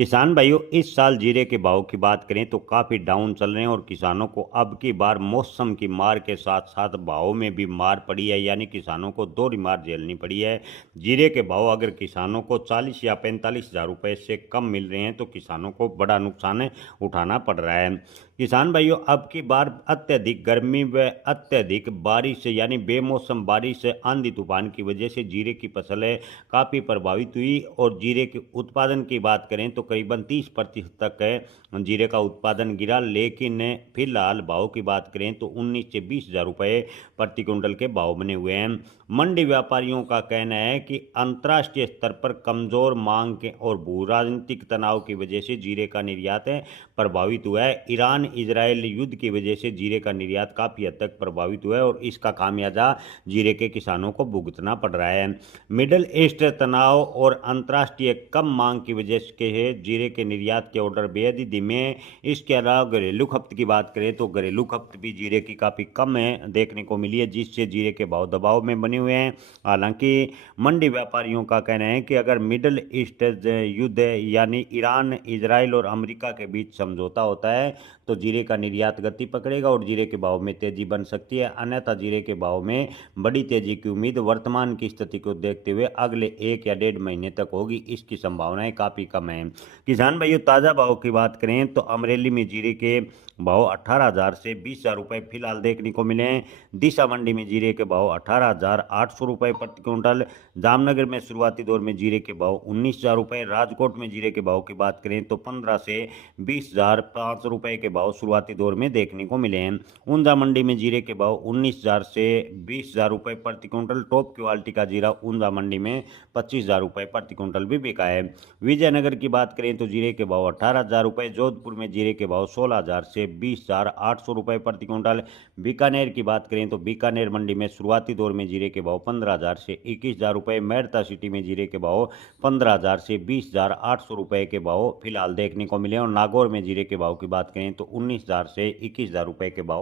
किसान भाइयों, इस साल जीरे के भाव की बात करें तो काफ़ी डाउन चल रहे हैं और किसानों को अब की बार मौसम की मार के साथ साथ भाव में भी मार पड़ी है, यानी किसानों को दोहरी मार झेलनी पड़ी है। जीरे के भाव अगर किसानों को 40 या 45 हज़ार रुपये से कम मिल रहे हैं तो किसानों को बड़ा नुकसान उठाना पड़ रहा है। किसान भाइयों, अब की बार अत्यधिक गर्मी व अत्यधिक बारिश यानी बेमौसम बारिश, आंधी तूफान की वजह से जीरे की फसलें काफ़ी प्रभावित हुई और जीरे के उत्पादन की बात करें तो करीबन 30% तक जीरे का उत्पादन गिरा। लेकिन फिलहाल भाव की बात करें तो 19 से 20 हज़ार रुपये प्रति क्विंटल के भाव बने हुए हैं। मंडी व्यापारियों का कहना है कि अंतर्राष्ट्रीय स्तर पर कमजोर मांग के और भू राजनीतिक तनाव की वजह से जीरे का निर्यात प्रभावित हुआ है। ईरान इजरायल युद्ध की वजह से जीरे का निर्यात काफ़ी हद तक प्रभावित हुआ है और इसका खामियाजा जीरे के किसानों को भुगतना पड़ रहा है। मिडल ईस्ट तनाव और अंतर्राष्ट्रीय कम मांग की वजह से जीरे के निर्यात के ऑर्डर बेहद ही धीमे हैं। इसके अलावा घरेलू खपत की बात करें तो घरेलू खपत भी जीरे की काफ़ी कम है देखने को मिली है, जिससे जीरे के भाव दबाव में बने हुए हैं। हालांकि मंडी व्यापारियों का कहना है कि अगर मिडल ईस्ट युद्ध यानी ईरान इजराइल और अमेरिका के बीच समझौता होता है तो जीरे का निर्यात गति पकड़ेगा और जीरे के भाव में तेजी बन सकती है, अन्यथा जीरे के भाव में बड़ी तेजी की उम्मीद वर्तमान की स्थिति को देखते हुए अगले 1 या 1.5 महीने तक होगी। इसकी संभावनाएं काफ़ी कम है। किसान भाइयों, ताज़ा भाव की बात करें तो अमरेली में जीरे के भाव 18,000 से 20,000 रुपये फिलहाल देखने को मिले हैं। दिशा मंडी में जीरे के भाव 18,800 रुपये प्रति क्विंटल। जामनगर में शुरुआती दौर में जीरे के भाव 19,000 रुपये। राजकोट में जीरे के भाव की बात करें तो 15 से 20,500 रुपये के भाव शुरुआती दौर में देखने को मिले हैं। ऊंजा मंडी में जीरे के भाव 19,000 से 20,000 रुपये प्रति क्विंटल। टॉप क्वालिटी का जीरा ऊंजा मंडी में 25,000 रुपये प्रति क्विंटल भी बिका है। विजयनगर की बात करें तो जीरे के भाव 18,000 रुपये। जोधपुर में जीरे के भाव 16,000 से 20,800 रुपये प्रति क्विंटल। बीकानेर की बात करें तो बीकानेर मंडी में शुरुआती दौर में जीरे के भाव 15,000 से 21,000 रुपये। मेड़ता सिटी में जीरे के भाव 15,000 से 20,800 रुपये के भाव फिलहाल देखने को मिले और नागौर में जीरे के भाव की बात करें तो 19,000 से 21,000 रुपये के भाव